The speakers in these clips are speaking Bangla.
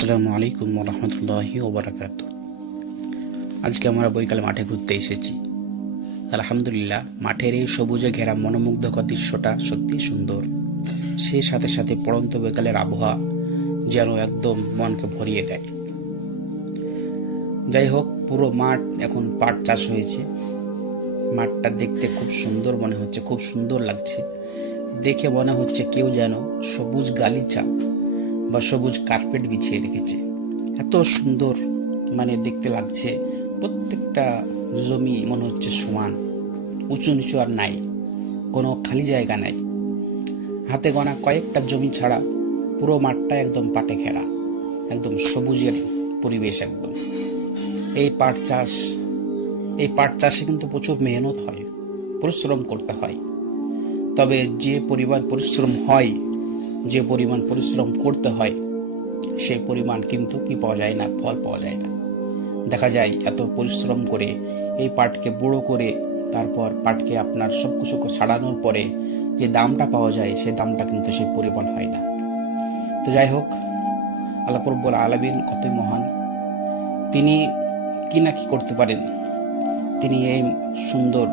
আসসালামু আলাইকুম রহমতুল্লাহি ওবরাকাত আজকে আমরা বৈকালে মাঠে ঘুরতে এসেছি। আলহামদুলিল্লাহ, মাঠের এই সবুজে ঘেরা মনোমুগ্ধকর দৃশ্যটা সত্যি সুন্দর। সেই সাথে সাথে পড়ন্ত বিকালের আবহাওয়া যেন একদম মনকে ভরিয়ে দেয়। যাই হোক, পুরো মাঠ এখন পাট চাষ হয়েছে। মাঠটা দেখতে খুব সুন্দর মনে হচ্ছে, খুব সুন্দর লাগছে। দেখে মনে হচ্ছে কেউ যেন সবুজ গালিচা বা সবুজ কার্পেট বিছিয়ে রেখেছে। এত সুন্দর মানে দেখতে লাগছে। প্রত্যেকটা জমি মনে হচ্ছে সমান, উঁচু নিচু আর নাই, কোনো খালি জায়গা নাই। হাতে গোনা কয়েকটা জমি ছাড়া পুরো মাঠটা একদম পাটে ঘেরা, একদম সবুজের পরিবেশ একদম। এই পাট চাষ, এই পাট চাষে কিন্তু প্রচুর মেহনত হয়, পরিশ্রম করতে হয়। তবে যে পরিমাণ পরিশ্রম হয় যে পরিমাণ পরিশ্রম করতে হয়, সে পরিমাণ কিন্তু কি পাওয়া যায় না, ফল পাওয়া যায় না। দেখা যায় এত পরিশ্রম করে এই পাটকে বুড়ো করে, তারপর পাটকে আপনার সব কিছু ছাড়ানোর পরে যে দামটা পাওয়া যায় সেই দামটা কিন্তু সেই পরিমাণ হয় না। তো যাই হোক, আল্লাহ করবুল আলমিন কতই মহান। তিনি কি না কি করতে পারেন? তিনি এই সুন্দর,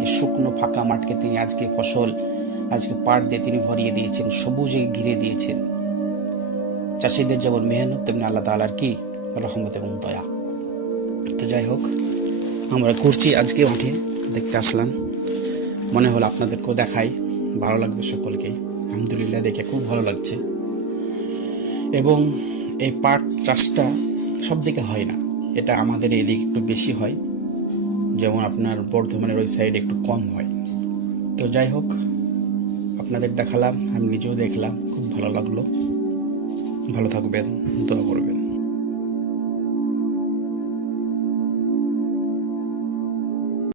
এই শুকনো ফাঁকা মাঠকে তিনি আজকে ফসল আজকে পাট দিয়ে তিনি ভরিয়ে দিয়েছেন, সবুজে ঘিরে দিয়েছেন। চাষিদের যেমন মেহনত, তেমনি আল্লাহ তালার কি? রহমত এবং দয়া। তো যাই হোক, আমরা ঘুরছি আজকে মাঠে, দেখতে আসলাম। মনে হলো আপনাদেরকেও দেখাই, ভালো লাগবে সকলকেই আলহামদুলিল্লাহ, দেখে খুব ভালো লাগছে। এবং এই পাট চাষটা সব দিকে হয় না, এটা আমাদের এদিকে একটু বেশি হয়। যেমন আপনার বর্ধমানের ওই সাইডে একটু কম হয়। তো যাই হোক আপনাদের দেখালাম আমি নিজেও দেখলাম খুব ভালো লাগল। ভালো থাকবেন দোয়া করবেন।